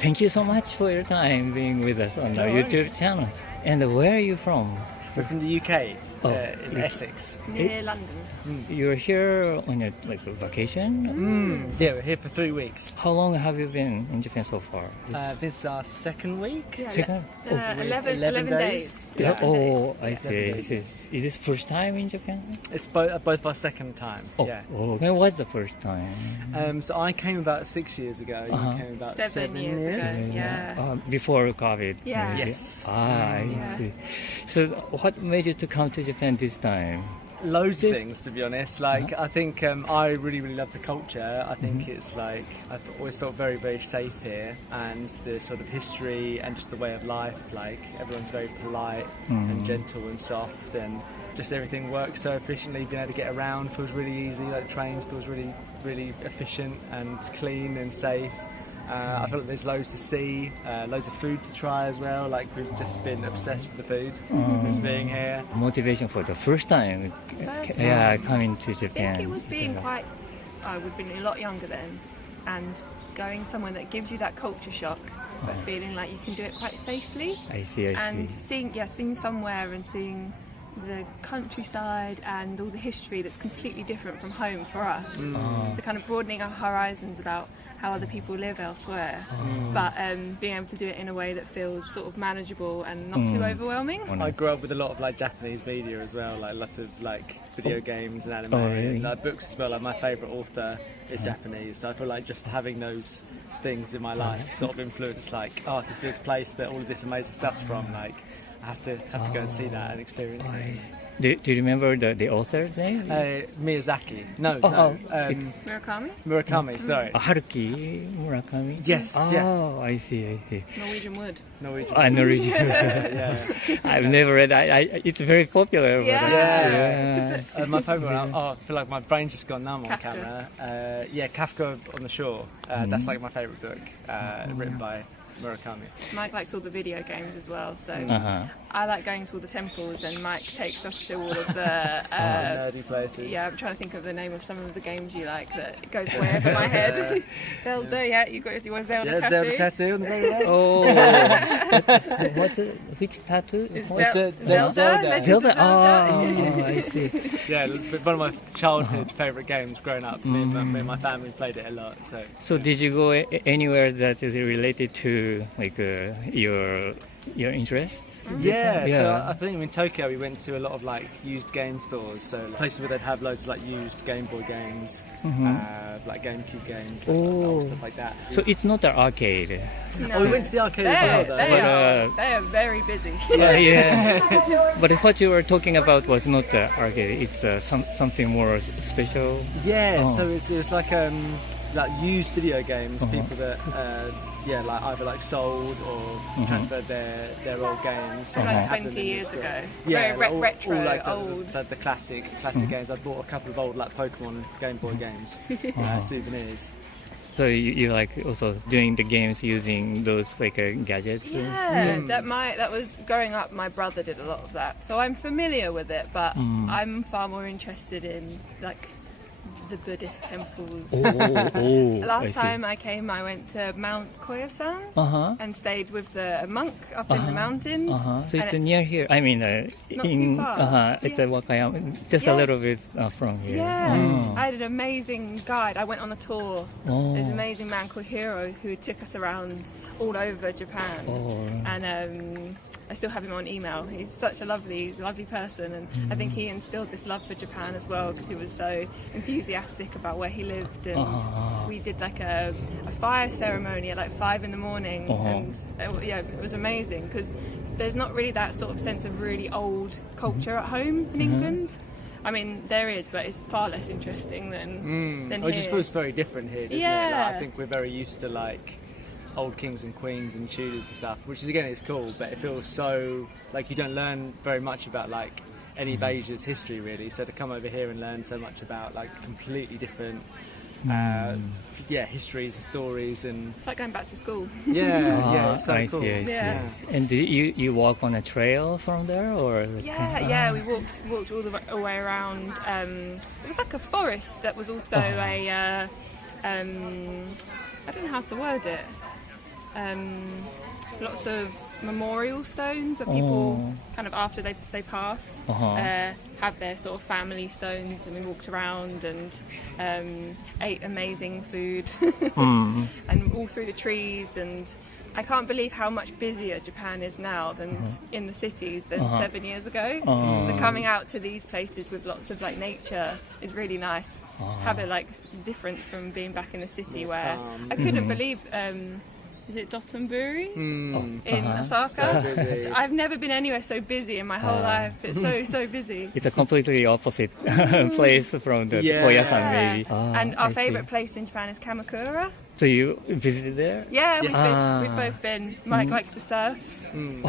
Thank you so much for your time being with us on our YouTube channel. And where are you from? We're from the UK, in Essex. Near London. You're here on your vacation? Yeah, we're here for 3 weeks. How long have you been in Japan so far? This is our second week. Yeah, Second? 11 days. Yeah. Oh, I 11 see. days. Is this first time in Japan? It's both our second time. Yeah. When was the first time? So I came about 6 years ago. You came about 7 years ago. Yeah. Before COVID. Yeah. Maybe? Yes. I see. So what made you to come to Japan this time? Loads of things, to be honest. I think I really love the culture. I think it's I've always felt very, very safe here, and the sort of history and just the way of life. Everyone's very polite and gentle and soft, and just everything works so efficiently. Being able to get around feels really easy. The trains feels really, really efficient and clean and safe. I feel like there's loads to see, loads of food to try as well. We've just been obsessed with the food since being here. Motivation for the first time, coming to Japan. I think it was being we'd been a lot younger then, and going somewhere that gives you that culture shock, but feeling like you can do it quite safely. I see. And seeing somewhere and seeing the countryside and all the history that's completely different from home for us. So kind of broadening our horizons about how other people live elsewhere, but being able to do it in a way that feels sort of manageable and not too overwhelming. I grew up with a lot of Japanese media as well, lots of video games and anime, really? Books as well. My favourite author is Japanese, so I feel like just having those things in my life sort of influence it's this place that all of this amazing stuff's from. I have to go and see that and experience it. Do you remember the author's name? Miyazaki. No. Murakami, sorry. Haruki Murakami? Yes. Oh, I see. Norwegian Wood. Norwegian. I've never read it. It's very popular. Yeah. My favourite one, I feel like my brain's just gone numb on camera. Kafka on the Shore. That's my favourite book, written by Murakami. Mike likes all the video games as well, so I like going to all the temples, and Mike takes us to all of the nerdy places. Yeah, I'm trying to think of the name of some of the games you like that goes way over my head. Zelda, you want Zelda tattoo? Zelda tattoo on the very left. Which tattoo? Zelda. Zelda. I see. Yeah, one of my childhood favourite games growing up. Me and my family played it a lot. So did you go anywhere that is related to your interests? Yeah, so I think in Tokyo we went to a lot of used game stores, so places where they'd have loads of used Game Boy games, GameCube games, stuff like that. So it's not an arcade. No. We went to the arcade as well, though. They are very busy. Yeah. But what you were talking about was not the arcade. It's something more special. Yeah. So it's used video games. People that either sold or transferred their old games. 20 years ago. Yeah, very retro, old. The classic games. I bought a couple of old Pokemon Game Boy games, souvenirs. So you also doing the games using those gadgets? Yeah, that was growing up. My brother did a lot of that, so I'm familiar with it. But I'm far more interested in the Buddhist temples. Last time I came, I went to Mount Koyasan and stayed with the monk up in the mountains. So it's near here. I mean, not too far. It's Wakayama, just a little bit from here. Yeah, I had an amazing guide. I went on a tour. There's an amazing man called Hiro who took us around all over Japan. And I still have him on email. He's such a lovely person, and I think he instilled this love for Japan as well, because he was so enthusiastic about where he lived. And we did a fire ceremony at 5 in the morning, and it was amazing, because there's not really that sort of sense of really old culture at home in England. I mean, there is, but it's far less interesting than here. It just feels very different here, doesn't it? Yeah. I think we're very used to old kings and queens and Tudors and stuff, which is, again, it's cool, but it feels so you don't learn very much about any of Asia's history, really. So to come over here and learn so much about completely different histories and stories, and it's like going back to school. It's so cool. I see. And do you walk on a trail from there, or? We walked all the way around. It was like a forest that was also I don't know how to word it. lots of memorial stones where people kind of after they pass have their sort of family stones, and we walked around and ate amazing food and all through the trees. And I can't believe how much busier Japan is now than in the cities than 7 years ago. So coming out to these places with lots of like nature is really nice. Have a like difference from being back in the city where I couldn't believe. Is it Dotonbori in Osaka? So I've never been anywhere so busy in my whole life. It's so busy. It's a completely opposite place from the Koyasan, maybe. And our favourite place in Japan is Kamakura. So you visited there? Yeah, we've both been. Mike likes to surf, and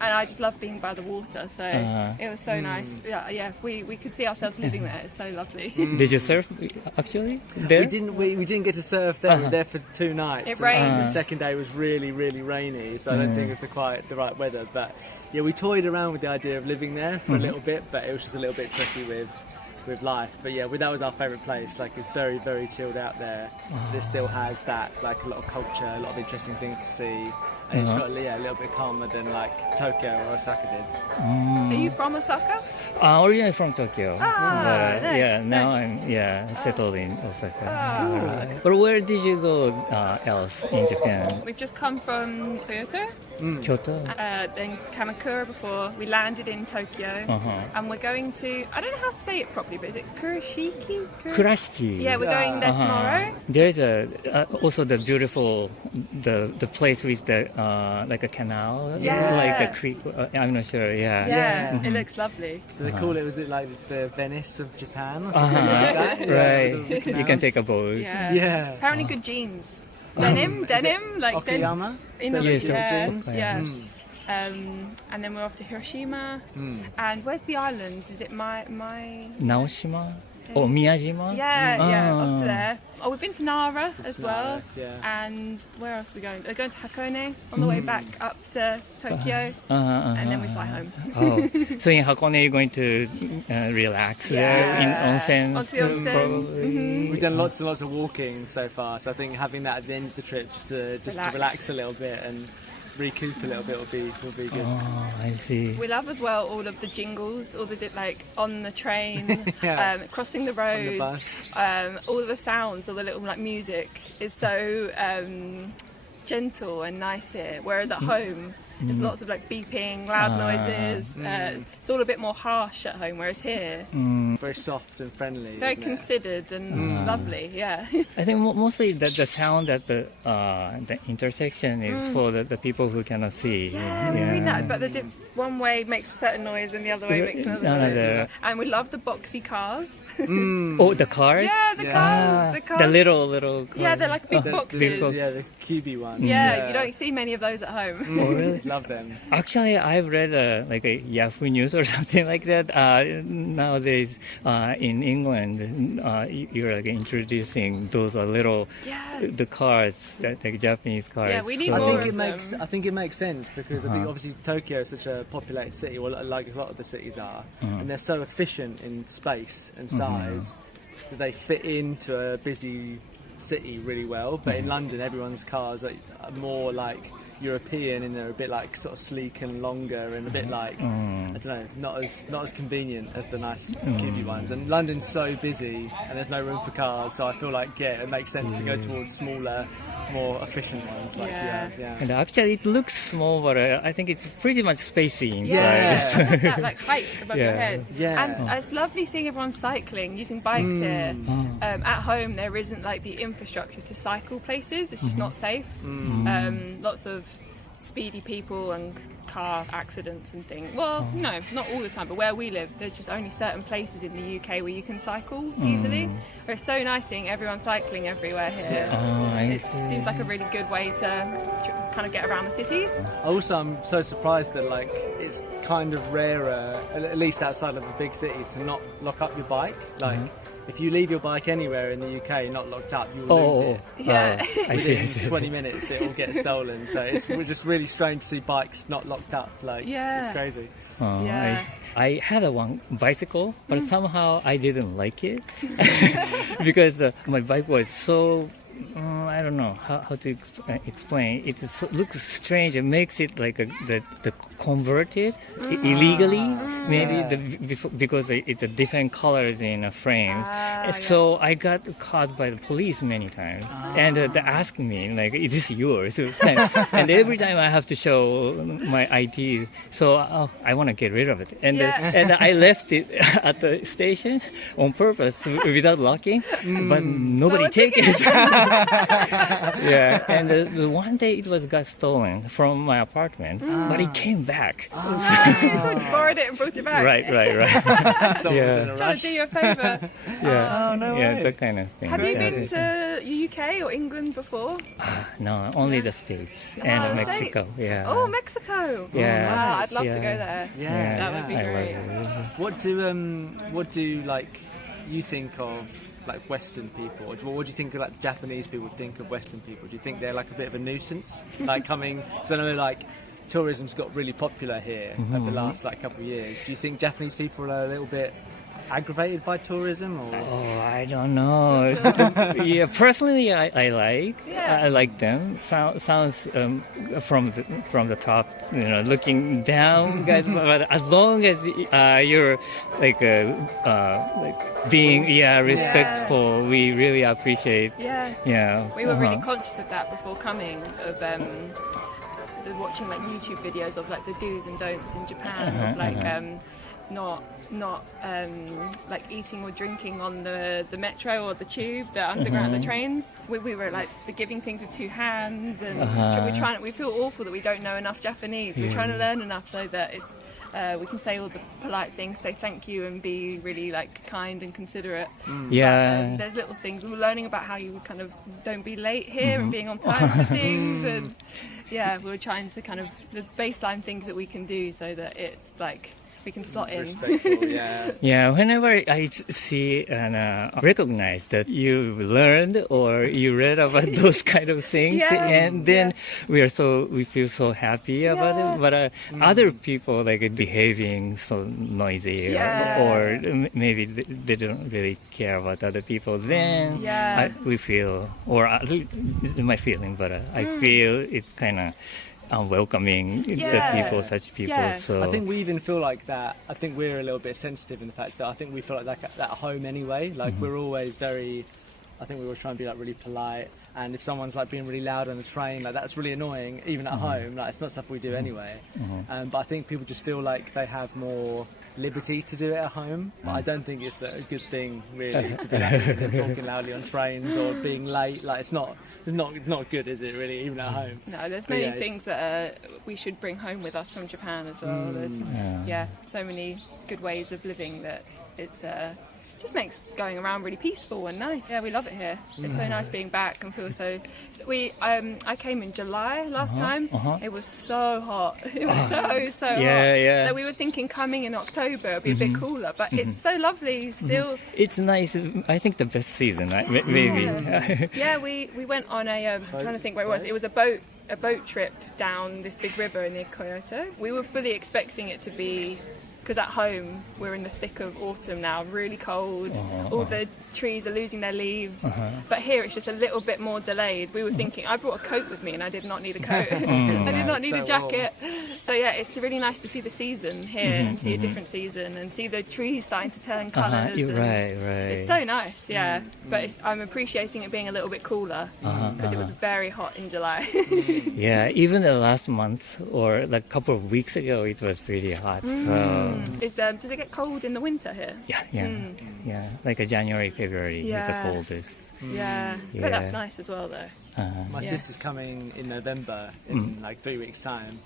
I just love being by the water. So it was so nice. Yeah, we could see ourselves living there. It's so lovely. Did you surf actually there? We didn't get to surf there. We were there for 2 nights. It rained. The second day was really rainy, so I don't think it was the right weather. But yeah, we toyed around with the idea of living there for a little bit, but it was just a little bit tricky with life. But yeah, that was our favourite place. Like, it's very chilled out there. It still has that, like, a lot of culture, a lot of interesting things to see. And it's got a little bit calmer than like Tokyo or Osaka did. Are you from Osaka? Originally from Tokyo. Nice, yeah, now nice. I'm settled in Osaka. But where did you go else in Japan? We've just come from Kyoto. Kyoto? Then Kamakura before. We landed in Tokyo. And we're going to, I don't know how to say it properly, but is it Kurashiki? Kurashiki. Yeah, we're going there tomorrow. There's also the beautiful, the place with the, like a canal, like a creek, I'm not sure, Yeah, it looks lovely. Do they call it, was it like the Venice of Japan or something like that? Right, you can take a boat. Yeah. Apparently good jeans. Denim, like Okayama? jeans, and then we're off to Hiroshima. And where's the islands? Is it my Naoshima? Oh, Miyajima? Yeah, up to there. Oh, we've been to Nara as well. Yeah. And where else are we going? We're going to Hakone on the way back up to Tokyo. And then we fly home. So in Hakone you're going to relax there in onsen? Onsen. We've done lots and lots of walking so far, so I think having that at the end of the trip just to relax a little bit and recoup a little bit will be good. Oh, I see. We love as well all of the jingles, all the like on the train, crossing the roads, on the bus. All of the sounds, all the little like music is so gentle and nice here. Whereas at home, there's lots of like beeping, loud noises. It's all a bit more harsh at home, whereas here, very soft and friendly. very considered and lovely. Yeah. I think mostly the sound at the intersection is for the people who cannot see. Yeah, we know, but one way makes a certain noise and the other way makes another noise. And we love the boxy cars. Oh, the cars? Yeah, the cars. The cars. The little cars. Yeah, they're like big boxes. The cubey ones. Yeah, you don't see many of those at home. Oh, really? Love them. Actually, I've read like a Yahoo News or something like that. Nowadays, in England, you're like introducing those little the cars, like Japanese cars. Yeah, we need So- more. I think it makes sense because I think obviously Tokyo is such a populated city, well, like a lot of the cities are, and they're so efficient in space and size that they fit into a busy city really well. But in London, everyone's cars are more like European, and they're a bit like sort of sleek and longer, and a bit like I don't know, not as convenient as the nice cubey ones. And London's so busy, and there's no room for cars, so I feel like it makes sense to go towards smaller, more efficient ones. Like And actually, it looks small, but I think it's pretty much spacey inside. Yeah, that like height above your head. Yeah. And it's lovely seeing everyone cycling, using bikes here. At home, there isn't like the infrastructure to cycle places. It's just not safe. Lots of speedy people and car accidents and things. Well, no, not all the time, but where we live, there's just only certain places in the UK where you can cycle easily. But it's so nice seeing everyone cycling everywhere here. It seems like a really good way to kind of get around the cities. Also, I'm so surprised that like it's kind of rarer, at least outside of the big cities, to not lock up your bike. Like if you leave your bike anywhere in the UK not locked up, you'll lose it. Yeah. I see. Within 20 minutes it will get stolen. So it's just really strange to see bikes not locked up. Like it's crazy. I had one bicycle, but somehow I didn't like it because my bike was so I don't know how to explain. It looks strange. It makes it like the converted illegally, maybe because it's a different colors in a frame. So I got caught by the police many times, and they asked me like, "Is this yours?" And every time I have to show my ID, so I want to get rid of it, and I left it at the station on purpose without locking, but nobody take it. Yeah, and the one day it got stolen from my apartment, but it came back. Someone just borrowed it and brought it back. Right. Someone's in a Trying rush. to do you a favour. Yeah, Oh, no yeah, way. that kind of thing. Have you Yeah. been to UK or England before? No, only the States and the Mexico. States? Yeah. Oh, Mexico. Yeah. Wow, I'd love to Yeah. go there. Yeah, That would be I great. love it. What do like you think of like Western people? What do you think of like Japanese people think of Western people? Do you think they're like a bit of a nuisance, like coming? Because I know like tourism's got really popular here over the last like couple of years. Do you think Japanese people are a little bit aggravated by tourism, or? Oh, I don't know. Yeah, personally, I like them. Sounds from the top, looking down, guys. But as long as you're like being respectful, we really appreciate. Yeah. Yeah. We were really conscious of that before coming, of watching like YouTube videos of like the do's and don'ts in Japan, of like not like eating or drinking on the metro or the tube, the underground, the trains. We were like giving things with two hands, and we feel awful that we don't know enough Japanese. We're trying to learn enough so that it's we can say all the polite things, say thank you, and be really like kind and considerate. Yeah. But, there's little things. We were learning about how you kind of don't be late here and being on time for things, and we were trying to kind of the baseline things that we can do so that it's like we can slot in. Respectful, yeah. Yeah, whenever I see and recognize that you learned or you read about those kind of things, and then we feel so happy about it. But other people like behaving so noisy, or maybe they don't really care about other people. Then we feel, or at least it's my feeling, but I feel it's kind of unwelcoming such people. Yeah. So I think we even feel like that. I think we're a little bit sensitive in the fact that I think we feel like that at home anyway. Like we're always very, I think we always try and be like really polite. And if someone's like being really loud on the train, like that's really annoying, even at home. Like it's not stuff we do anyway. But I think people just feel like they have more liberty to do it at home. But I don't think it's a good thing really to be like talking loudly on trains or being late. Like it's not good, is it really, even at home? No, there's many things that we should bring home with us from Japan as well. There's so many good ways of living that it's just makes going around really peaceful and nice. Yeah, we love it here. It's so nice being back and feel so. I came in July last time. It was so hot. It was so hot. Yeah. So we were thinking coming in October it'll be a bit cooler, but it's so lovely still. It's nice. I think the best season, maybe. Yeah, we went on a trying to think where it was. It was a boat trip down this big river near Kyoto. We were fully expecting it to be, because at home we're in the thick of autumn now, really cold, all the trees are losing their leaves, but here it's just a little bit more delayed. We were thinking, I brought a coat with me and I did not need a coat. I did not need a jacket. So yeah, it's really nice to see the season here and see a different season and see the trees starting to turn colours. Right. It's so nice, but I'm appreciating it being a little bit cooler because it was very hot in July. Yeah, even the last month or like a couple of weeks ago, it was pretty hot. So Does it get cold in the winter here? Yeah, like a January, February is the coldest. But that's nice as well though. My sister's coming in November in like 3 weeks' time,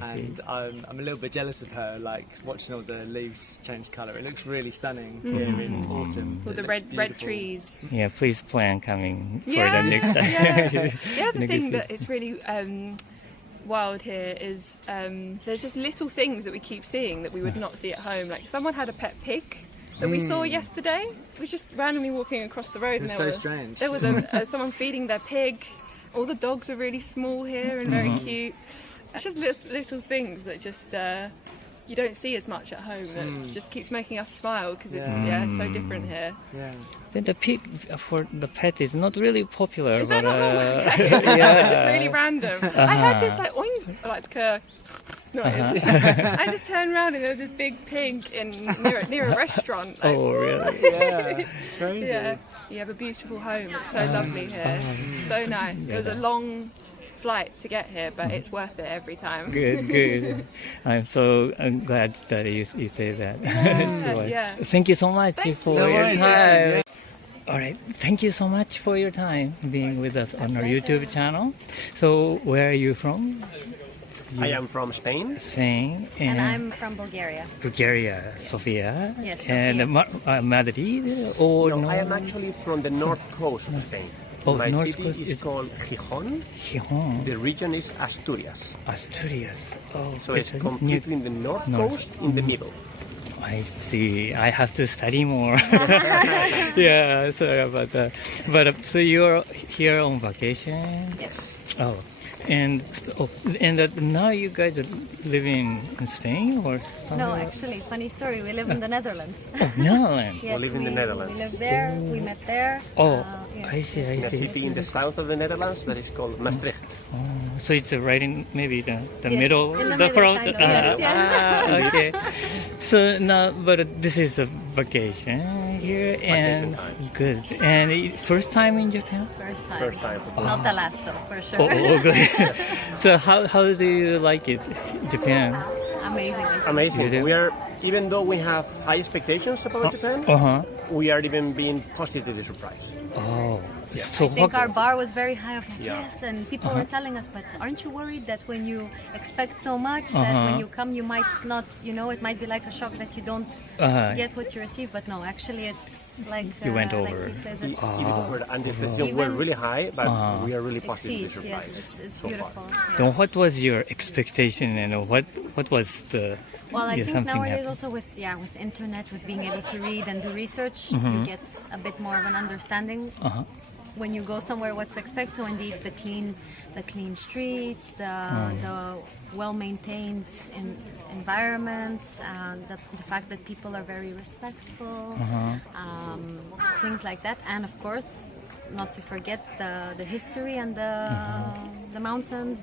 and I'm a little bit jealous of her, like watching all the leaves change colour. It looks really stunning here in autumn. All the red trees. Yeah, please plan coming for the next time. The other thing that is really wild here is there's just little things that we keep seeing that we would not see at home. Like someone had a pet pig that we saw yesterday. It was just randomly walking across the road. It's so strange. There was someone feeding their pig. All the dogs are really small here and very cute. It's just little things that just you don't see as much at home. It just keeps making us smile because it's so different here. Yeah. Then the pig for the pet is not really popular. Is but, that not okay? yeah. It's just really random. I heard this like oink, like noise. I just turned around and there was this big pig near a restaurant. Like, Oh, really? Yeah. Crazy. yeah, you have a beautiful home. It's so lovely here. So nice. It was a long flight to get here, but it's worth it every time. Good. I'm glad that you say that. Yeah. Thank you so much for No your worries. time. All right. Thank you so much for your time being with us on our YouTube channel. So, where are you from? I am from Spain. Spain. And I'm from Bulgaria. Bulgaria, Sofia. Yes, And Madrid? Or no? I am actually from the north coast of Spain. Oh, My north city coast is is- called Gijón. Gijón. The region is Asturias. Asturias. Oh, So it's near- completely in the north North. coast, in the middle. I see. I have to study more. Yeah, sorry about that. But so you're here on vacation? Yes. Oh, and now you guys are living in Spain or somewhere? No, actually, funny story. We live in the Netherlands. Oh, Netherlands. Yes, live in the Netherlands. We live there. We met there. Oh, yes. I see. In a city in the south of the Netherlands that is called Maastricht. So it's right in maybe the Yes, middle, in the the middle, front. kind of, yes, Okay. So now, but this is a vacation here, and time. good. And first time in Japan. First time. First time. Not the last, though, for sure. Oh, good. So how do you like it, Japan? Amazing. Amazing. You do? We are, even though we have high expectations about Japan, we are even being positively surprised. Oh, so I think what- our bar was very high. Like, Yeah. yes, and people were telling us, but aren't you worried that when you expect so much, that when you come, you might not, it might be like a shock that you don't get what you receive. But no, actually, it's like You went like over. he says, it's And the expectations were really high, but we are really positively exceeds. Yes, surprised. it's so far. beautiful. Then what was your expectation, and what was the? Well, I think something nowadays happened. also with internet, with being able to read and do research, you get a bit more of an understanding when you go somewhere what to expect. So indeed, the clean streets, the well-maintained environments, the fact that people are very respectful, things like that, and of course, not to forget the history and the mountains,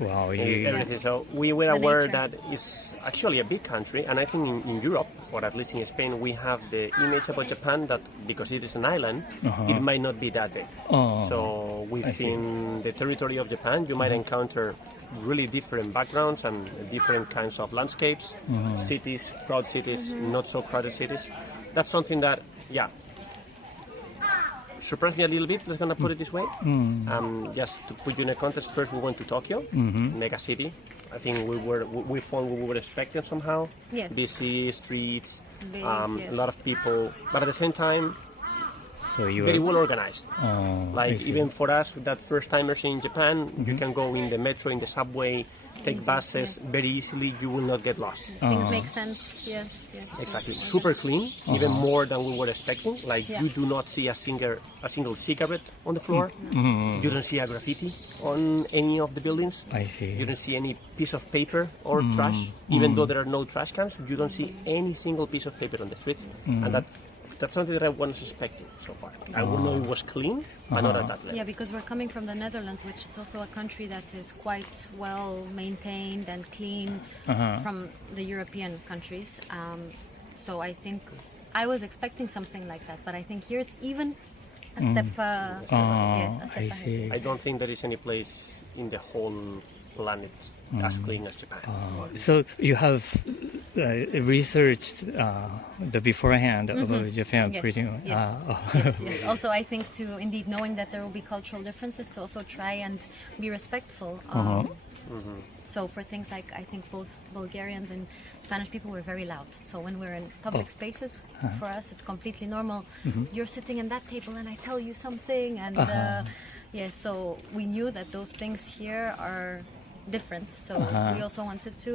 Wow, Everything. So we were The aware nature. that it's actually a big country, and I think in Europe, or at least in Spain, we have the image about Japan that because it is an island, it might not be that big. So within the territory of Japan, you might encounter really different backgrounds and different kinds of landscapes, cities, crowded cities, not so crowded cities. That's something that, surprised me a little bit, let's gonna put it this way. Just to put you in a context, first we went to Tokyo, mega city. I think we found we were expecting somehow. Yes. Busy streets, Big, a yes. lot of people, but at the same time, so you very were. well organized. I Like see. even for us, that first timers in Japan, you can go in the metro, in the subway, take Easy, buses yes. very easily. You will not get lost. things make sense. Yes. Exactly, super clean, even more than we were expecting. Like Yeah. you do not see a single cigarette on the floor. You don't see a graffiti on any of the buildings. I see. You don't see any piece of paper or trash, even though there are no trash cans. You don't see any single piece of paper on the streets, and that's something that I was expecting so far. I would know it was clean, but not at that level. Yeah, because we're coming from the Netherlands, which is also a country that is quite well maintained and clean from the European countries. So I think I was expecting something like that, but I think here it's even a step. A step I ahead. see. I don't think there is any place in the whole planet as clean as Japan. So you have researched the beforehand about Japan Yes, pretty much. yes, yes. Also, I think to indeed knowing that there will be cultural differences, to also try and be respectful. So for things like, I think both Bulgarians and Spanish people were very loud. So when we're in public spaces, for us it's completely normal. You're sitting in that table and I tell you something, and so we knew that those things here are different. So we also wanted to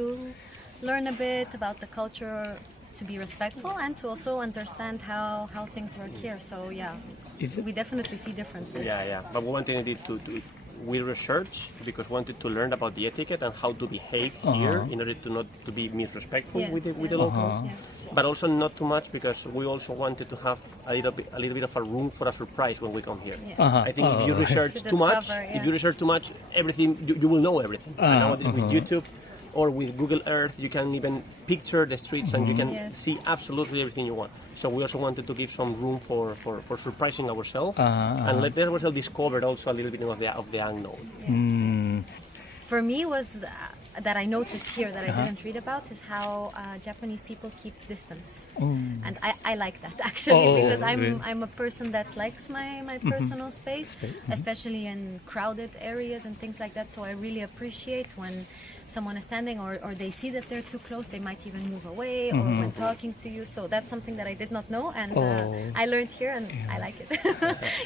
learn a bit about the culture, to be respectful, and to also understand how things work here. So we definitely see differences. Yeah. But we wanted it to we researched because we wanted to learn about the etiquette and how to behave here in order to not to be disrespectful with the locals, but also not too much because we also wanted to have a little bit of a room for a surprise when we come here. I think if you research too much, everything you will know everything. And nowadays with YouTube or with Google Earth, you can even picture the streets and you can see absolutely everything you want. So we also wanted to give some room for surprising ourselves and let ourselves discover also a little bit of the unknown. For me was that I noticed here that I didn't read about is how Japanese people keep distance, and I like that actually because I'm a person that likes my personal space, especially in crowded areas and things like that. So I really appreciate when someone is standing or they see that they're too close, they might even move away or when talking to you. So that's something that I did not know, and I learned here and I like it.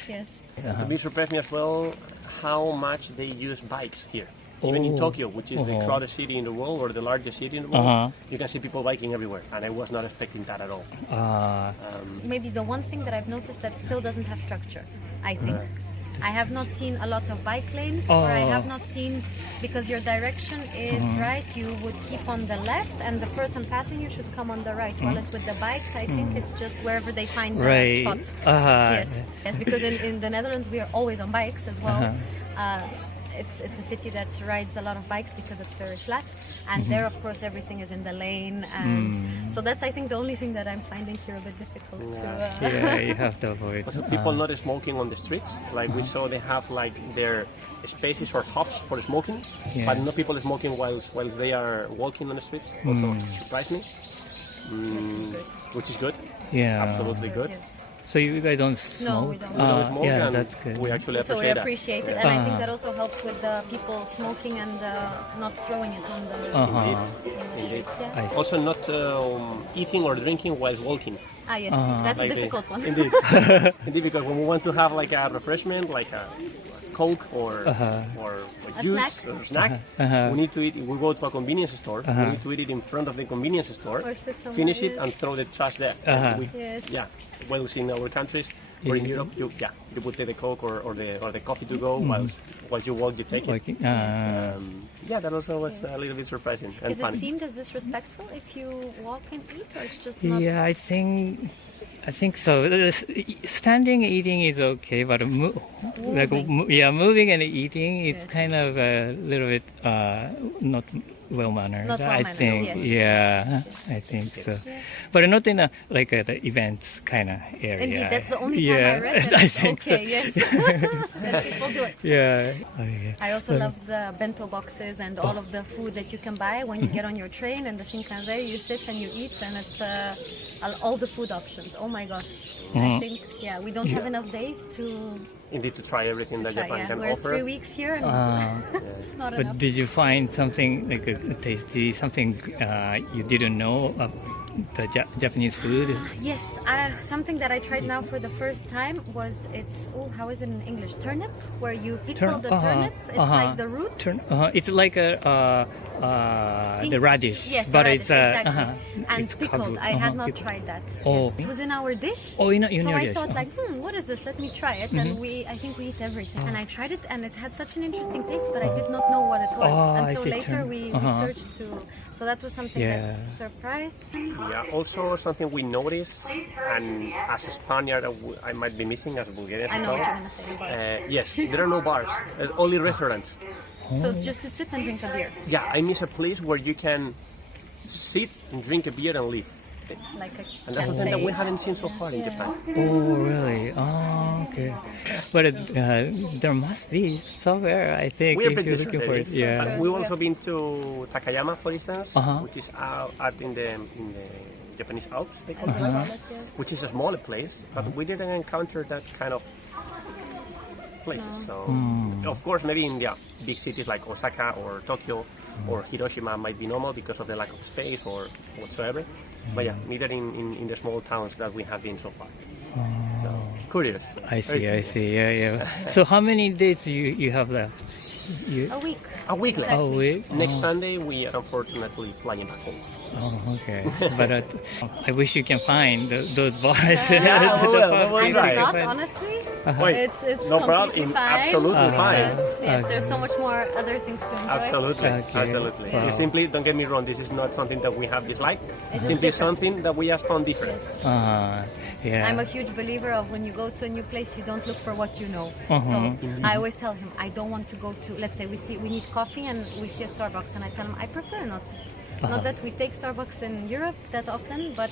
Yes. To me, surprised me as well how much they use bikes here. Even in Tokyo, which is the crowded city in the world or the largest city in the world, you can see people biking everywhere, and I was not expecting that at all. Maybe the one thing that I've noticed that still doesn't have structure, I think. I have not seen a lot of bike lanes, or I have not seen, because your direction is right, you would keep on the left, and the person passing you should come on the right. Whereas with the bikes, I think it's just wherever they find the spot. Yes, because in the Netherlands we are always on bikes as well. It's a city that rides a lot of bikes because it's very flat, and there of course everything is in the lane, and so that's I think the only thing that I'm finding here a bit difficult to you have to avoid people not smoking on the streets, like we saw they have like their spaces or hubs for smoking, but no people smoking while they are walking on the streets. Also surprised me, which is good. Absolutely good. Yes. So you guys don't smoke? No, we don't. We don't smoke, and that's good. we actually So we appreciate that. appreciate it, and I think that also helps with the people smoking and not throwing it on the streets. Yeah. Also not eating or drinking while walking. Yes, that's Like a difficult one. Indeed. Indeed, because when we want to have like a refreshment, like a Coke or A juice snack. or snack, we need to eat. We go to a convenience store. We need to eat it in front of the convenience store, Or sit somewhere, finish it, yes. and throw the trash there. Yes. Yeah, well, in our countries or in Europe, you would take the Coke or the coffee to go while you walk. You take it. That also was a little bit surprising and Is funny. it seemed as disrespectful if you walk and eat, or it's just not? Yeah, I think so. Standing eating is okay, but moving and eating, it's kind of a little bit not well mannered. Not well I mannered, think. yes. Yeah, I think so. But not in a like the events kind of area. Indeed, that's the only time I read that. I think okay, so. yes. Then people do it. Yeah. I also love the bento boxes and all of the food that you can buy when you get on your train and the Shinkansen. You sit and you eat, and it's all the food options. Oh my gosh! I think we don't have enough days to. Indeed, to try everything that Japan can We're offer. 3 weeks here, and it's not But enough. did you find something like a tasty, something you didn't know of the Japanese food? Yes, something that I tried now for the first time was how is it in English? Turnip, where you pickle the turnip. It's like the root. It's like the radish. Yes, the but radish, it's exactly. And it's pickled. covered. I had not tried that. Oh. Yes. It was in our dish. Oh, in so your I dish. thought like, what is this? Let me try it. And I think we eat everything. And I tried it, and it had such an interesting taste, but I did not know what it was until later we researched to. So that was something that surprised. Yeah, also something we noticed, and as a Spaniard, I might be missing as a Bulgarian. I know what you're going to say. Yes, there are no bars, only restaurants. So just to sit and drink a beer. Yeah, I miss a place where you can sit and drink a beer and leave. Like a And that's something that we haven't seen so far in Japan. Oh, really? Oh, okay. But there must be somewhere, I think, We're if you're looking for it. Yeah. We've also been to Takayama, for instance, which is out in the Japanese Alps, they call it, which is a smaller place, but we didn't encounter that kind of places. So, of course, maybe in big cities like Osaka or Tokyo or Hiroshima might be normal because of the lack of space or whatsoever. But neither in the small towns that we have been so far. So, curious. I see. Yeah. So how many days you have left? A week. A week left. A week? Next Sunday we are unfortunately flying back home. Oh, okay. But I wish you can find those bars. Yeah, I will. Don't worry I'm about it. not, honestly. Wait, It's no problem. completely fine. Absolutely fine. Because, yes, there's so much more other things to enjoy. Absolutely, Okay. absolutely. Wow. You simply, don't get me wrong, this is not something that we have disliked. It is Simply different. something that we just found different. Yeah. I'm a huge believer of when you go to a new place, you don't look for what you know. So I always tell him, I don't want to go to, let's say we need coffee and we see a Starbucks, and I tell him I prefer not. Not that we take Starbucks in Europe that often, but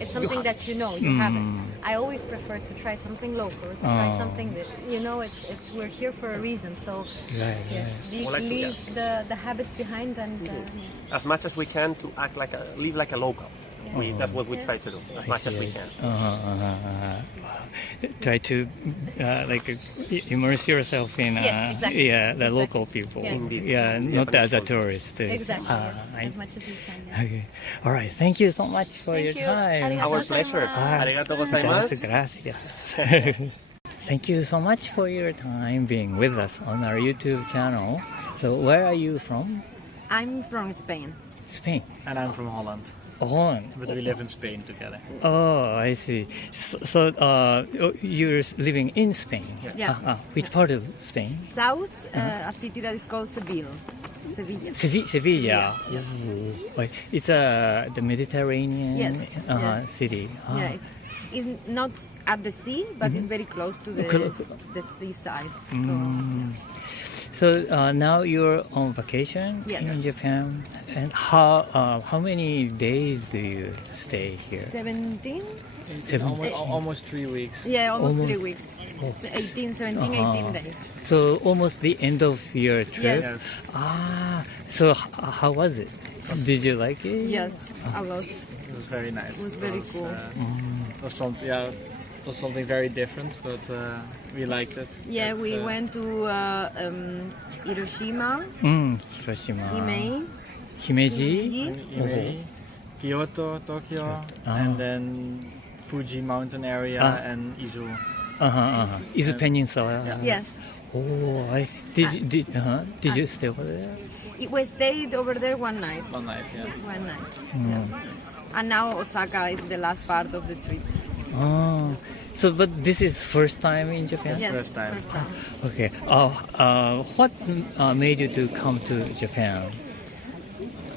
it's something that you know, you have it. I always prefer to try something local, to try something that, you know, it's we're here for a reason. So leave the habits behind and As much as we can to act like live like a local. That's what we try to do, as much as we can. Try to like immerse yourself in Yes, exactly. the local people. Yes. Indeed. Yeah, not as a tourist. exactly, Right. as much as you can. Yes. Okay. All right. Thank you so much for Thank your you. time. Arigatou Our pleasure. gozaimasu. Arigatou Muchas gozaimasu. gracias. Thank you so much for your time being with us on our YouTube channel. So, where are you from? I'm from Spain. Spain. And I'm from Holland, Holland. but we live in Spain together. Oh, I see. So, you're living in Spain. Yeah. Which part of Spain? South, a city that is called Seville. Sevilla. Sevilla. Ooh. It's the Mediterranean Yes, yes. city. Yeah, it's not at the sea, but it's very close to the seaside. So now you're on vacation Yes. in Japan, and how many days do you stay here? 17? Almost 3 weeks. Yeah, almost 3 Almost. weeks. 18, 17, 18 days. So almost the end of your trip. Yes. So how was it? Did you like it? Yes, a lot. It was very nice. It was very cool. It was something very different, but we liked it. Yeah, It's, we went to Hiroshima, Hiroshima. Himei, Himeji. Himei, Kyoto, Tokyo, and then Fuji mountain area and Izu. Is it peninsula? Yes. Oh, I see. Did you stay over there? We stayed over there one night. One night, yeah. One night. Yeah. And now Osaka is the last part of the trip. Oh, so but this is first time in Japan? Yes, First time. Okay. What made you to come to Japan?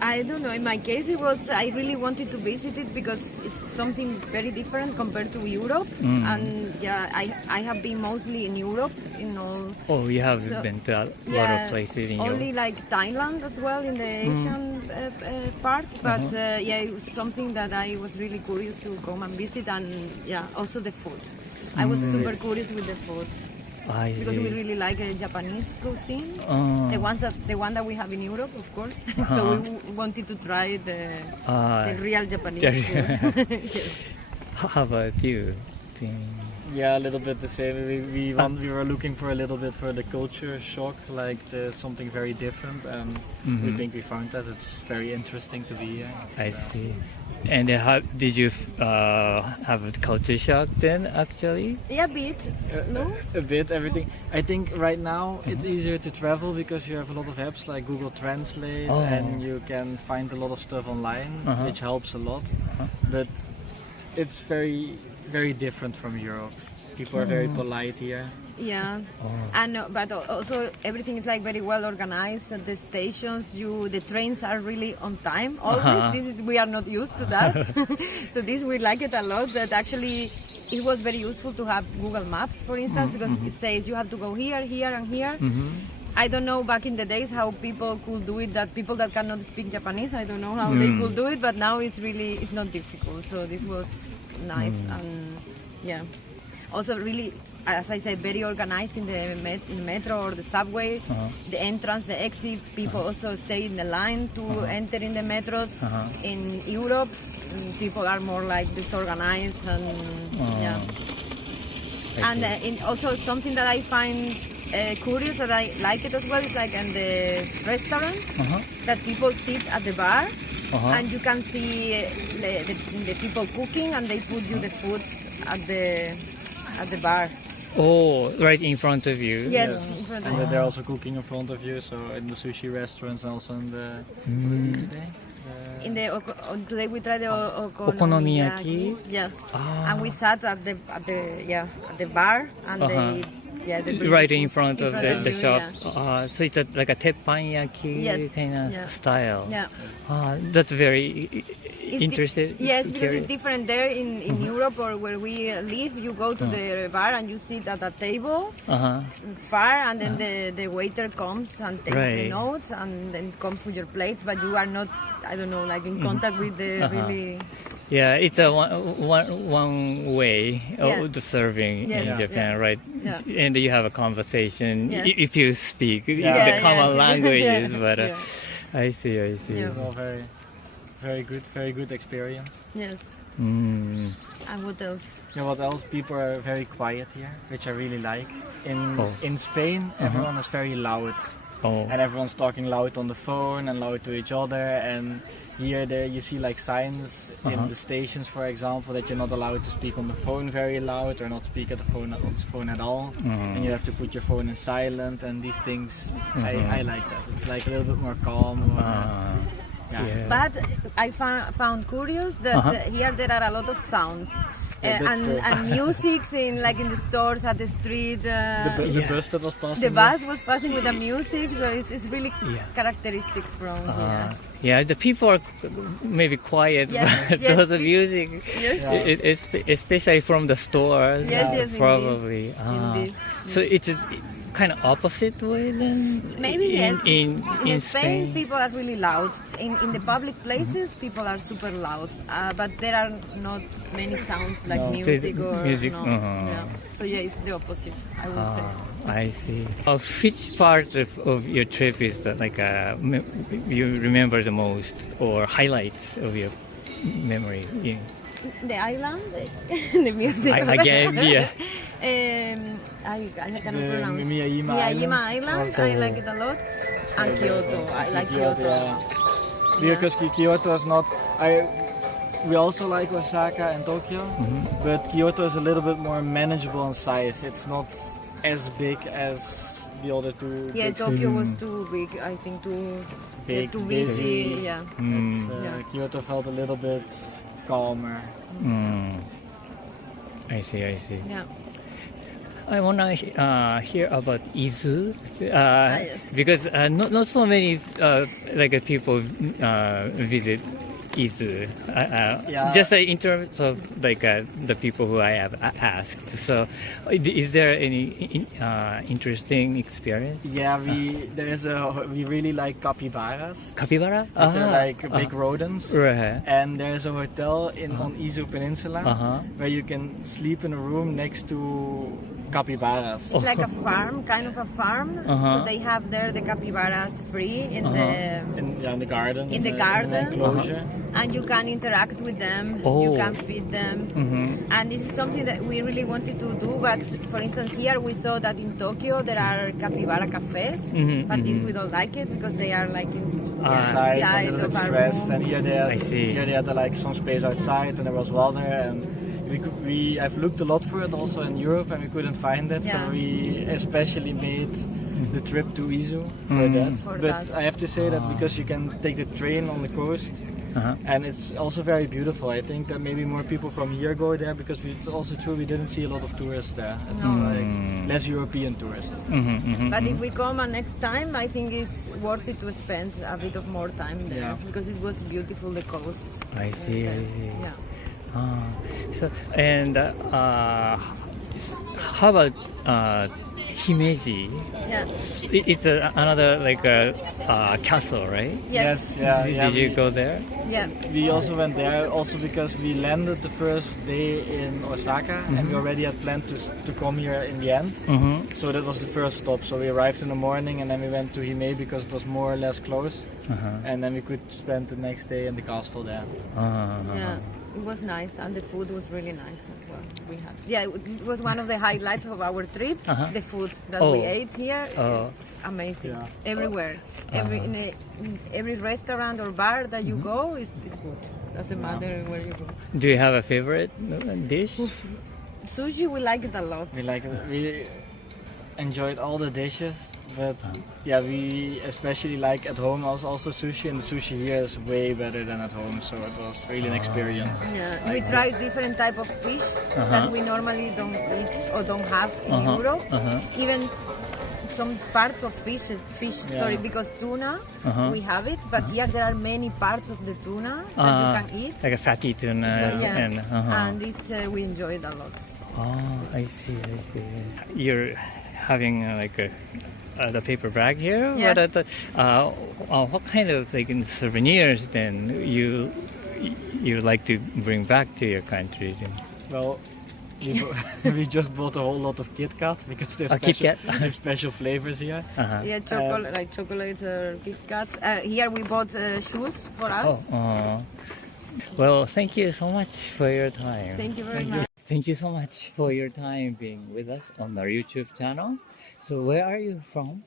I don't know. In my case, it was I really wanted to visit it because it's something very different compared to Europe. And yeah, I have been mostly in Europe. In all. Oh, you have been to a lot of places in Europe. Only like Thailand as well in the Asian part. But yeah, it was something that I was really curious to come and visit. And yeah, also the food. I was super curious with the food. I Because see. we really like Japanese cuisine, the one that we have in Europe, of course. So we wanted to try the real Japanese food. Yes. How about you? Yeah, a little bit the same. We were looking for a little bit for the culture shock, like something very different, and we think we found that. It's very interesting to be here. I see. And did you have a culture shock then, actually? Yeah, a bit. No? A bit, everything. I think right now it's easier to travel because you have a lot of apps like Google Translate and you can find a lot of stuff online, which helps a lot. But it's very, very different from Europe. People are very polite here. Yeah, and but also everything is like very well organized at the stations. The trains are really on time. Always, we are not used to that. So this we like it a lot. That actually it was very useful to have Google Maps, for instance, because it says you have to go here, here, and here. I don't know back in the days how people could do it. That people that cannot speak Japanese, I don't know how they could do it. But now it's not difficult. So this was nice and yeah. Also, really, as I said, very organized in the metro or the subway. The entrance, the exit. People also stay in the line to enter in the metros. In Europe, people are more like disorganized and yeah. And also something that I find curious, that I like it as well, is like in the restaurant that people sit at the bar and you can see the people cooking and they put you the food at the bar. Oh, right in front of you. Yes, Yeah. in front of And you. they're also cooking in front of you, so in the sushi restaurants and also in the In the today we tried the Okonomiyaki? Yes. Ah. And we sat at the bar and they right in front of the you, shop. yeah. So it's like a teppanyaki Yes. kind of Yeah. style. Yeah. That's very interesting. Yes, because Curious. it's different there in Europe or where we live. You go to the bar and you sit at a table far, and then the waiter comes and takes the notes and then comes with your plates, but you are not, I don't know, like in contact with the really. Yeah, it's a one way of the serving in Japan, right? Yeah. And you have a conversation if you speak the common Yeah. languages. But Yeah. I see. Yeah. It's all very good experience. Yes. Mm. And what else? Yeah, what else? People are very quiet here, which I really like. In Spain, everyone is very loud, and everyone's talking loud on the phone and loud to each other. And here, there you see like signs in the stations, for example, that you're not allowed to speak on the phone very loud or not speak on the phone at all, and you have to put your phone in silent. And these things, I like that. It's like a little bit more calm. Yeah. But I found curious that here there are a lot of sounds. And music in the stores, at the street. The bus that was passing. The bus was passing with the music, so it's really characteristic from here. Yeah, the people are maybe quiet, but the music, especially from the stores, probably. Indeed. So it's a kind of opposite way then? Maybe yes. In Spain, people are really loud. In the public places, people are super loud. But there are not many sounds like music or music. no. Yeah. So yeah, it's the opposite, I would say. I see. Which part of your trip is that you remember the most, or highlights of your memory? The island, the music. Again, yeah. I cannot pronounce. Miyajima Island. I like it a lot. And Kyoto. I like Kyoto. Because Kyoto is not. We also like Osaka and Tokyo, but Kyoto is a little bit more manageable in size. It's not as big as the other two. Yeah, big Tokyo cities. was too big. I think too Big, too busy. busy. Yeah. Kyoto felt a little bit calmer. I see. Yeah. I want to hear about Izu, Yes. because not so many people visit Izu. Just in terms of the people who I have asked. So, is there any interesting experience? Yeah, we really like capybaras. Capybara? Which are like big rodents. Right. And there's a hotel on Izu Peninsula where you can sleep in a room next to capybaras. It's like a farm, kind of a farm. So they have there the capybaras free in the garden. In the In garden. the enclosure. And you can interact with them. You can feed them. And this is something that we really wanted to do. But for instance, here we saw that in Tokyo there are capybara cafes. But this we don't like it because they are like inside, a little bit stressed. And here they had like some space outside, and there was water. And I've looked a lot for it also in Europe, and we couldn't find it. So we especially made the trip to Izu for that. But I have to say that because you can take the train on the coast. And it's also very beautiful. I think that maybe more people from here go there because it's also true we didn't see a lot of tourists there. It's like less European tourists. But if we come next time, I think it's worth it to spend a bit of more time there because it was beautiful, the coast. I see. Yeah. So, and how about Himeji? Yeah. It's another castle, right? Yes. Did you go there? Yeah. We also went there also because we landed the first day in Osaka and we already had planned to come here in the end. So that was the first stop. So we arrived in the morning and then we went to Hime because it was more or less close. And then we could spend the next day in the castle there. Yeah. It was nice, and the food was really nice as well. It was one of the highlights of our trip. The food that we ate here, amazing. Everywhere, every restaurant or bar that you go is good. Doesn't matter where you go. Do you have a favorite dish? Sushi, we like it a lot. We enjoyed all the dishes. But yeah, we especially like at home also sushi, and the sushi here is way better than at home. So it was really an experience. Yeah, we tried different type of fish that we normally don't eat or don't have in Europe. Even some parts of fish, because tuna, we have it, but here there are many parts of the tuna that you can eat. Like a fatty tuna. And this we enjoyed a lot. Oh, I see. You're having the paper bag here. Yes. What kind of souvenirs then you like to bring back to your country? Well, we just bought a whole lot of Kit Kat because there's special flavors here. Yeah, chocolate or Kit Kats. Here we bought shoes for us. Well, thank you so much for your time. Thank you very much. Thank you so much for your time being with us on our YouTube channel. So where are you from?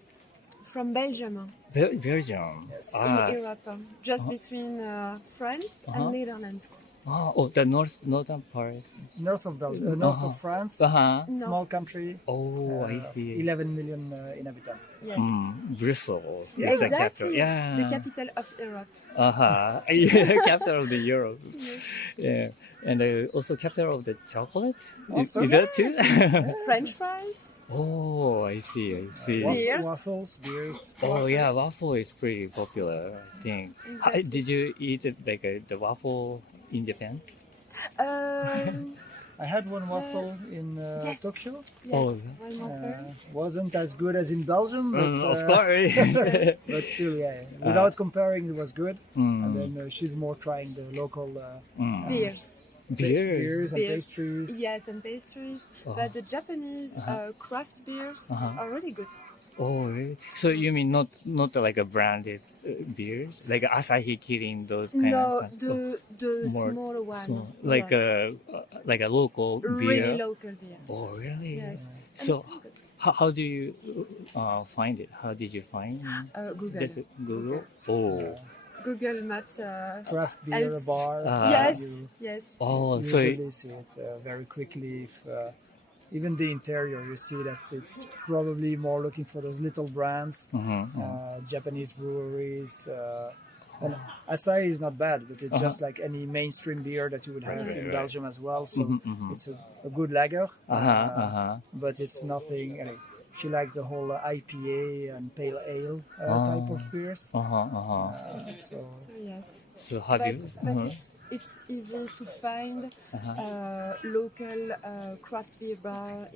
From Belgium, Belgium. in Europe, just between France and Netherlands. The northern part. North of Belgium, north of France, small country. I see. 11 million inhabitants. Yes, Brussels is exactly. the capital. Yeah. The capital of Europe. Capital of the Europe. Yeah, and also capital of the chocolate. Also, is that too? French fries. I see. Beers. Waffles, beers. Oh yeah, waffle is pretty popular, I think. Exactly. Did you eat the waffle in Japan? I had one waffle in Yes. Tokyo. Yes, one waffle. Wasn't as good as in Belgium, but, Of course. but still, without comparing, it was good. And then she's more trying the local Beers. beers and pastries. Yes, and pastries. But the Japanese craft beers are really good. Oh, really? So you mean not like a branded beers, like Asahi Kirin, those kind No, of stuff? the More smaller one. Small, like a local really beer. local beer. Oh, really? Yes. And So it's good. how do you find it? How did you find? Google. Just Google. Oh. Google Maps. Craft beer Elf. bar. Yes. You Yes. Oh, so usually see it very quickly. If, even the interior, you see that it's probably more looking for those little brands, Japanese breweries. And Asahi is not bad, but it's just like any mainstream beer that you would have in Belgium as well. So it's a good lager, but it's nothing. She likes the whole IPA and pale ale type of beers. So Yes. So have But, you? but it's easy to find local craft beer bar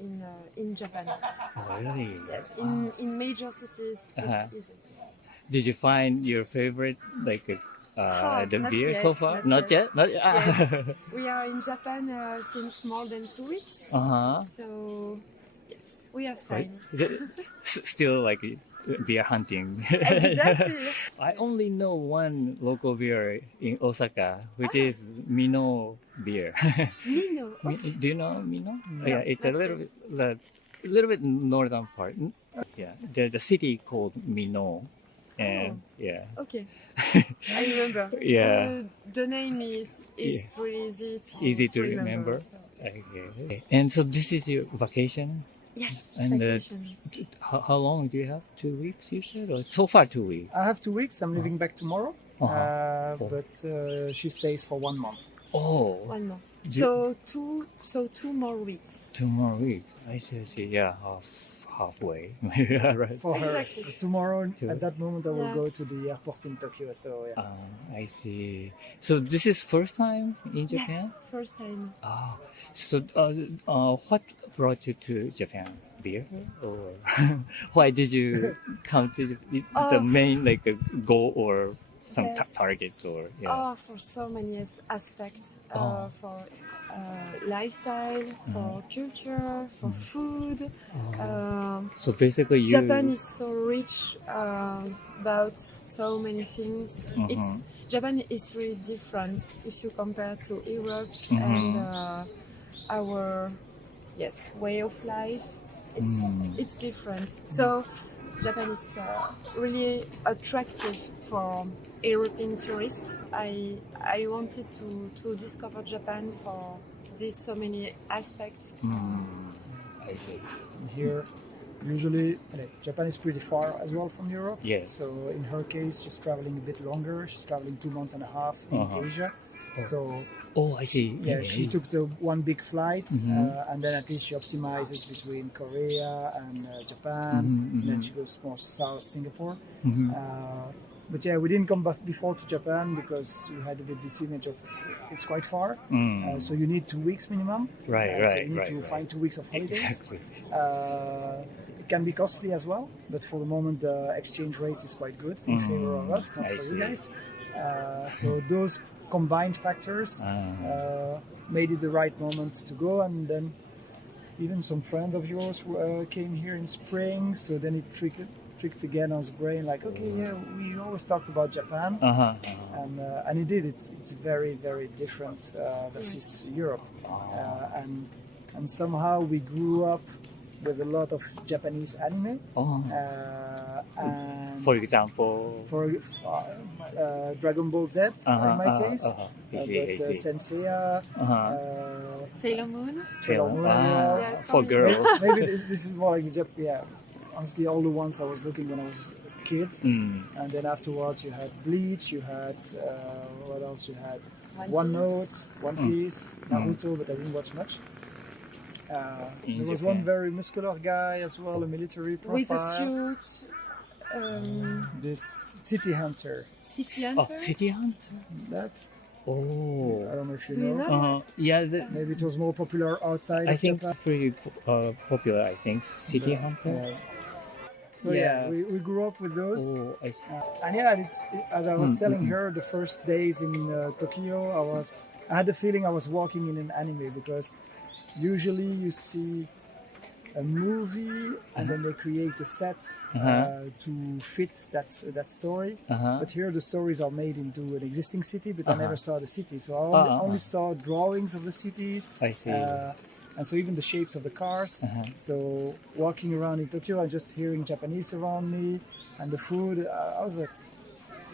in Japan. Oh, really? Yes, in major cities, it's easy. Did you find your favorite the not beer yet, so far? not yet. Not yet. Yes. We are in Japan since more than 2 weeks, so yes, we have Right? time. Still beer hunting. Exactly. I only know one local beer in Osaka, which is Mino beer. Mino. Do you know Mino? Yeah, it's a little bit northern part. Yeah, there's a city called Mino, and Okay. I remember. Yeah. The name is really easy to remember. So. Okay. And so this is your vacation. Yes. And Vacation. how long do you have? 2 weeks, you said, or so far 2 weeks? I have 2 weeks. I'm leaving back tomorrow, but she stays for 1 month. Oh, 1 month. So two more weeks. 2 more weeks. I see. Yeah, halfway. Yeah, right. For her, Exactly. tomorrow at that moment I will go Yes. to the airport in Tokyo. So I see. So this is first time in Yes. Japan? First time. So what brought you to Japan? Beer? Or why did you come to the main goal or some Yes. target or For so many aspects. For lifestyle, for culture, for food. So basically you Japan is so rich about so many things. Japan is really different if you compare to Europe and our way of life. It's different. So Japan is really attractive for European tourists. I wanted to discover Japan for these so many aspects. I see. here usually Japan is pretty far as well from Europe. Yes. So in her case, she's traveling a bit longer. She's traveling 2 months and a half in Asia. So I see. yeah, she took the one big flight, and then at least she optimizes between Korea and Japan. And then she goes more south, Singapore. But yeah, we didn't come back before to Japan because we had a bit this image of it's quite far. So you need 2 weeks minimum. Right, So you need to find 2 weeks of holidays. Exactly. It can be costly as well, but for the moment the exchange rate is quite good in favor of us, not for you guys. So those combined factors made it the right moment to go, and then even some friend of yours came here in spring, so then it tricked again on his brain, like, okay, yeah, we always talked about Japan, and indeed it's very, very different versus Europe, and somehow we grew up with a lot of Japanese anime, and For example, Dragon Ball Z in my case, I see. Senseiya, Sailor Moon. Sailor Moon, for girls. maybe this is more like Japan. Yeah, honestly, all the ones I was looking when I was a kid, and then afterwards you had Bleach, you had what else? You had One Note, One Piece, Naruto, but I didn't watch much. There was one very muscular guy as well, a military profile. With a suit. This City Hunter. City Hunter. City Hunter. That Oh. I don't know if you Do you know. know? Yeah, Maybe it was more popular outside. I of think Japan. it's pretty popular. I think City Hunter. So Yeah. we grew up with those. I see. And yeah, as I was telling her, the first days in Tokyo, I had the feeling I was walking in an anime, because usually you see a movie and then they create a set to fit that story. But here the stories are made into an existing city, but I never saw the city, so I only saw drawings of the cities. I see. And so even the shapes of the cars. So walking around in Tokyo and just hearing Japanese around me, and the food, I was like,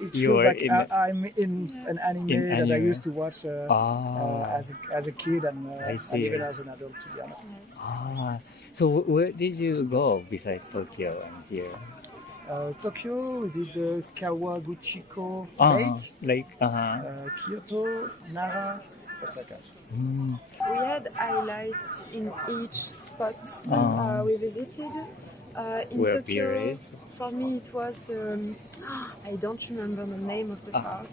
it feels like I'm in an anime that I used to watch as a kid and even as an adult, to be honest. So where did you go besides Tokyo and here? Tokyo, we did the Kawaguchiko Lake, Kyoto, Nara, Osaka. We had highlights in each spot we visited. In Where Tokyo, beer is? for me it was the I don't remember the name of the park.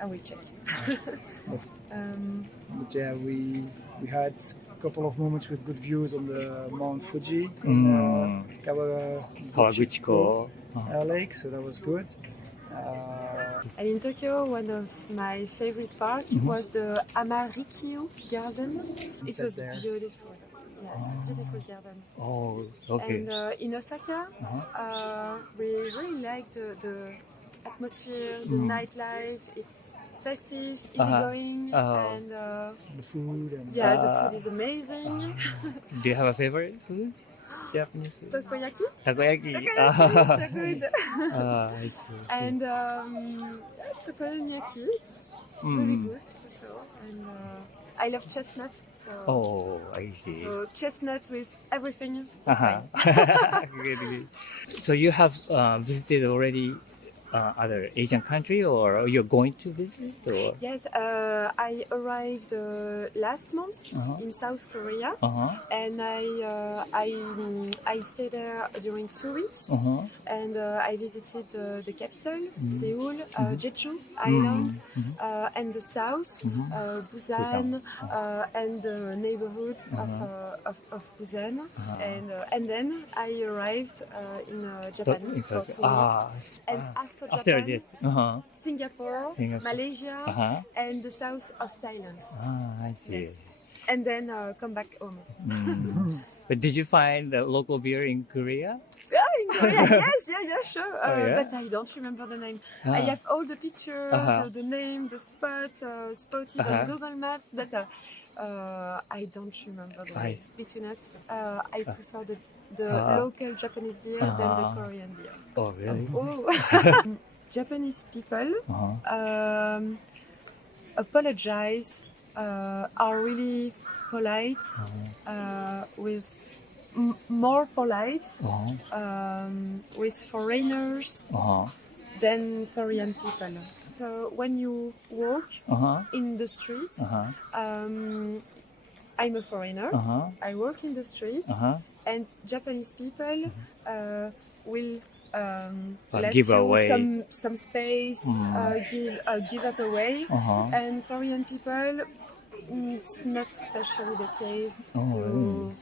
I will check. But yeah, we had a couple of moments with good views on the Mount Fuji in Kawaguchiko Lake, so that was good. And in Tokyo, one of my favorite parks was the Amarikyo Garden. It was beautiful. Yes, beautiful garden. Oh, okay. And in Osaka, we really liked the atmosphere, the nightlife. It's festive, easygoing, and The food and the food is amazing. Do you have a favorite food? Japanese food? Takoyaki. Takoyaki. So good. I see. And okonomiyaki, it's really good. So, and I love chestnut. So, I see. so chestnut with everything. Good. So you have visited already other Asian country, or you're going to visit? Or? Yes, I arrived last month in South Korea, and I stayed there during 2 weeks, and I visited the capital, Seoul, Jeju Island, and the south, Busan, and the neighborhood of Busan, and then I arrived in Japan for 2 weeks, and after this, Singapore, Malaysia, and the south of Thailand. I see. Yes. And then come back home. But did you find the local beer in Korea? Yeah, in Korea, yes, sure. yeah? But I don't remember the name. I have all the pictures, the name, the spot, spotted on Google Maps, but I don't remember the name. Between us, I prefer the local Japanese beer than the Korean beer. Oh, really? Oh. Japanese people apologize, are really polite with more polite Uh-huh. with foreigners Uh-huh. than Korean people. So when you walk Uh-huh. in the street, Uh-huh. I'm a foreigner. Uh-huh. I work in the street, Uh-huh. and Japanese people will let give you away. some space, give up away, Uh-huh. and Korean people, it's not especially the case. Oh,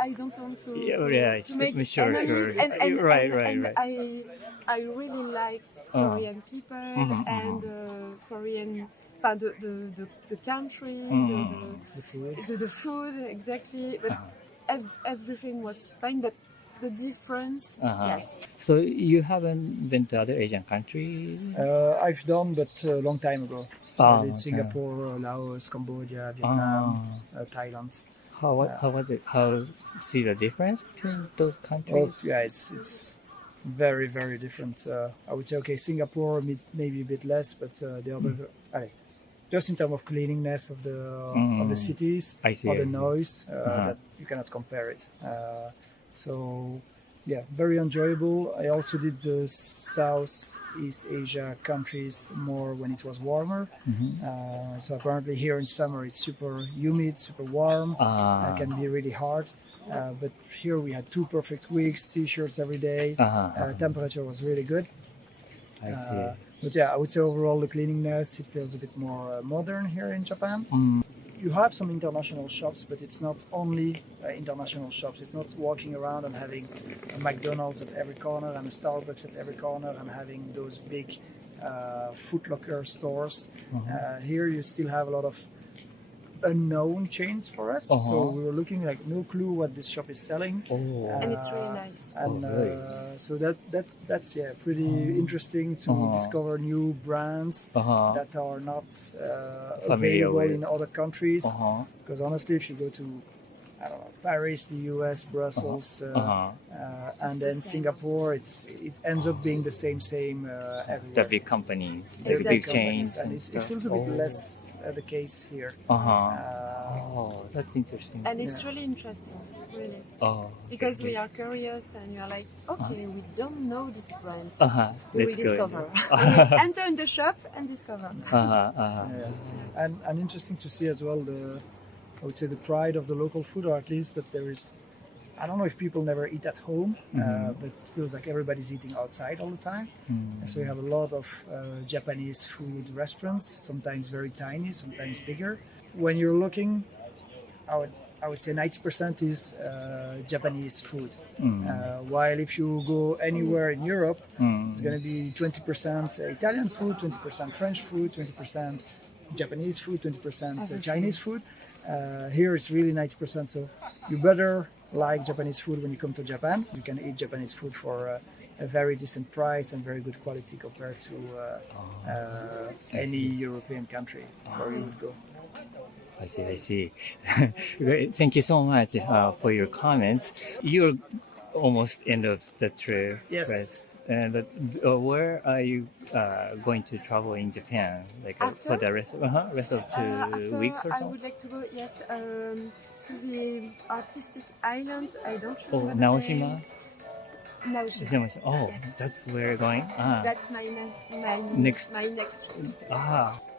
I don't want to, Yeah, to make sure. enemies, and Right. I really liked Korean people and Korean, the country, the food exactly, but everything was fine. But the difference, yes. So you haven't been to other Asian countries? I've done, but a long time ago. I did okay. Singapore, Laos, Cambodia, Vietnam, Thailand. How was it? How see the difference between those countries? Oh, yeah, it's very, very different. I would say, okay, Singapore maybe a bit less, but the other, just in terms of cleanliness of the cities, I see, or I the see. noise, that you cannot compare it. So, yeah, very enjoyable. I also did the Southeast Asia countries more when it was warmer. So apparently here in summer it's super humid, super warm. It can be really hard. But here we had 2 perfect weeks, t-shirts every day. Temperature was really good. I see. But yeah, I would say overall the cleanliness, it feels a bit more modern here in Japan. You have some international shops, but it's not only international shops. It's not walking around and having a McDonald's at every corner and a Starbucks at every corner and having those big Foot Locker stores. Here you still have a lot of unknown chains for us. So we were looking like no clue what this shop is selling. And it's really nice. And really? so that's pretty interesting to discover new brands that are not available in other countries. Because honestly, if you go to Paris, the US, Brussels, and then Singapore, it ends up being the same everywhere. The big companies, the Exactly. big chains, And it feels a bit less the case here. Oh, that's interesting. And it's really interesting, really. Because we are curious and you are like, okay, we don't know this brand. We Let's will go. discover. We will enter in the shop and discover. And interesting to see as well I would say the pride of the local food, or at least that there is. I don't know if people never eat at home, but it feels like everybody's eating outside all the time. And so you have a lot of Japanese food restaurants, sometimes very tiny, sometimes bigger. When you're looking, I would say 90% is Japanese food. While if you go anywhere in Europe, it's going to be 20% Italian food, 20% French food, 20% Japanese food, 20% Chinese food. Here it's really 90%. So you better like Japanese food when you come to Japan. You can eat Japanese food for a very decent price and very good quality compared to any European country where you would go. I see. Great. Thank you so much for your comments. You're almost end of the trip. Yes. Right? And where are you going to travel in Japan? Like for the rest of 2 weeks or so? I would like to go, to the artistic islands. I don't remember the Naoshima? name. Naoshima. Oh, Yes. that's where you're going? That's my Next. trip.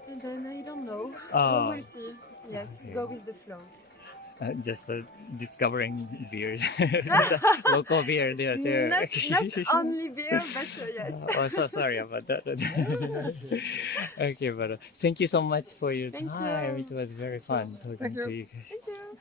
And then I don't know. We will see. Yes, Okay. go with the flow. Just discovering beer. Local beer there. Not only beer, but yes. So sorry about that. Okay, but thank you so much for your Thank time. you. It was very fun talking Thank you. to you guys. Thank you.